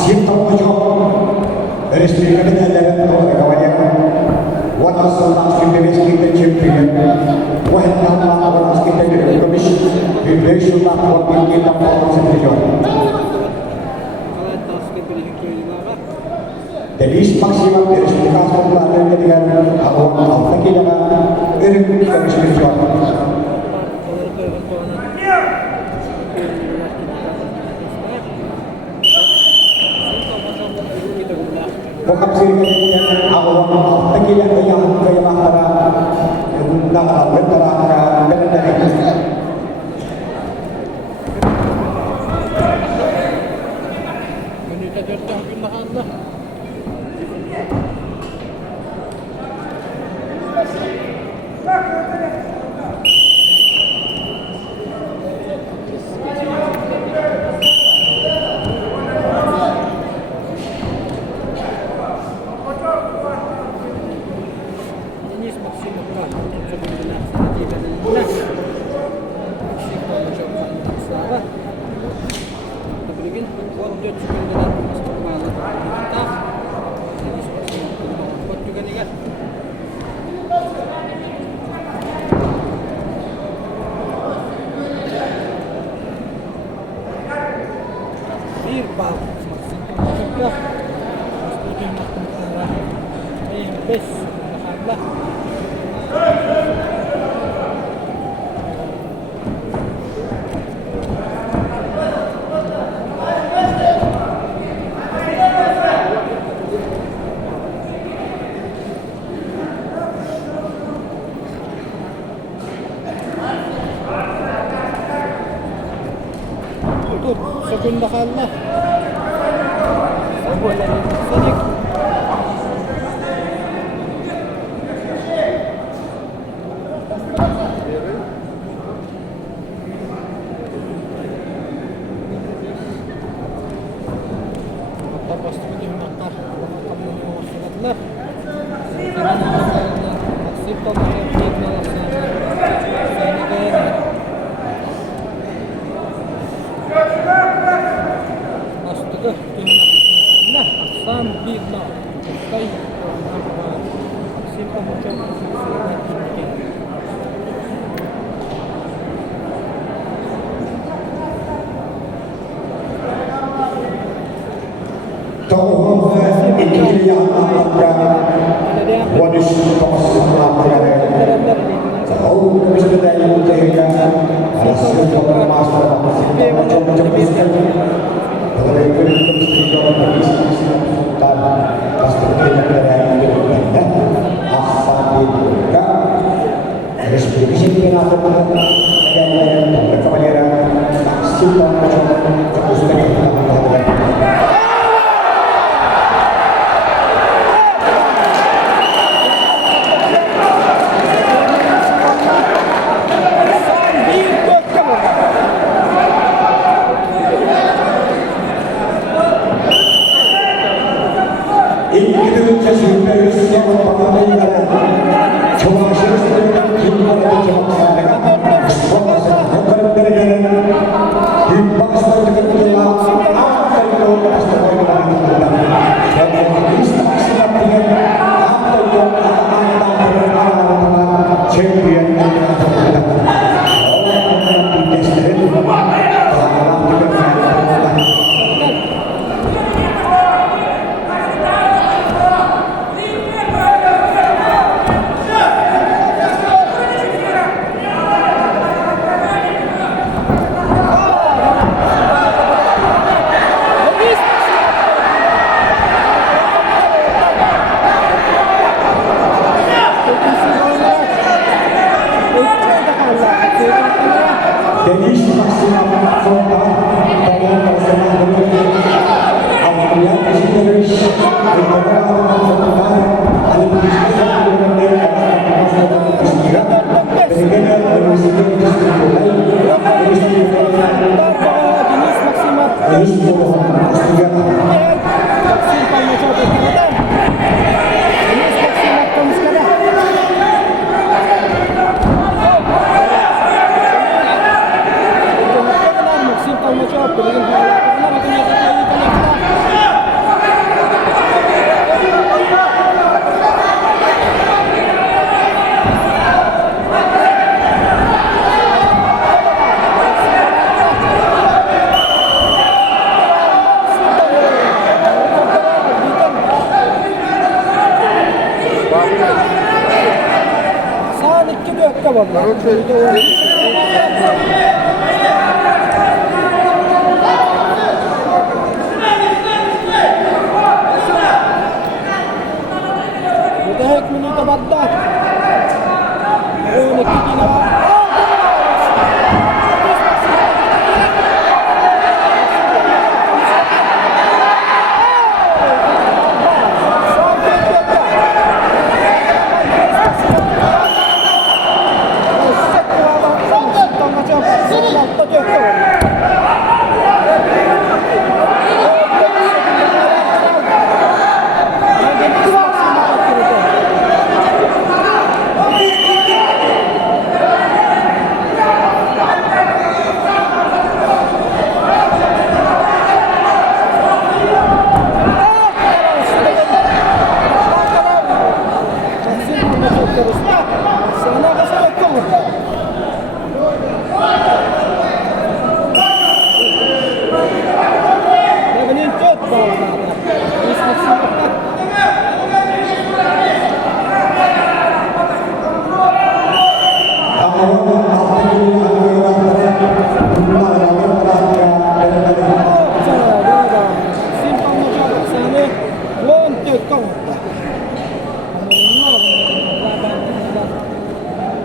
Maxim Tomojo Restrikan jalan kawannya Watas Maxim kita champion Wahid nama Watas kita di komisi Bibeshu tak wakil kita Watas Tomojo jadi maksimal dari sekitar sebulan dengan awal lagi dengan dari spiritual. Bokap sini awal lagi yang kayak antara antara dari Segunda kalla. Sanik. Tapos din nakar. Kami ni mga sulat. Sipto na yung na Bidna, kay simple mo siya vallahi. Udah kuni tabadda. Oh, nakikita.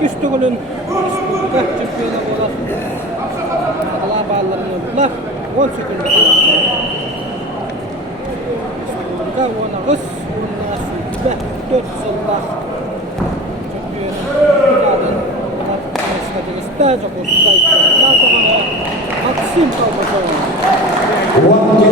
Küstüğünün çiftliğine olan Allah bağlarına 10 sekund. Küstüğünde ona hız nasıl 4 yıllar çiftliğinin kudadın isteyecek olsaydı aksim kalmak One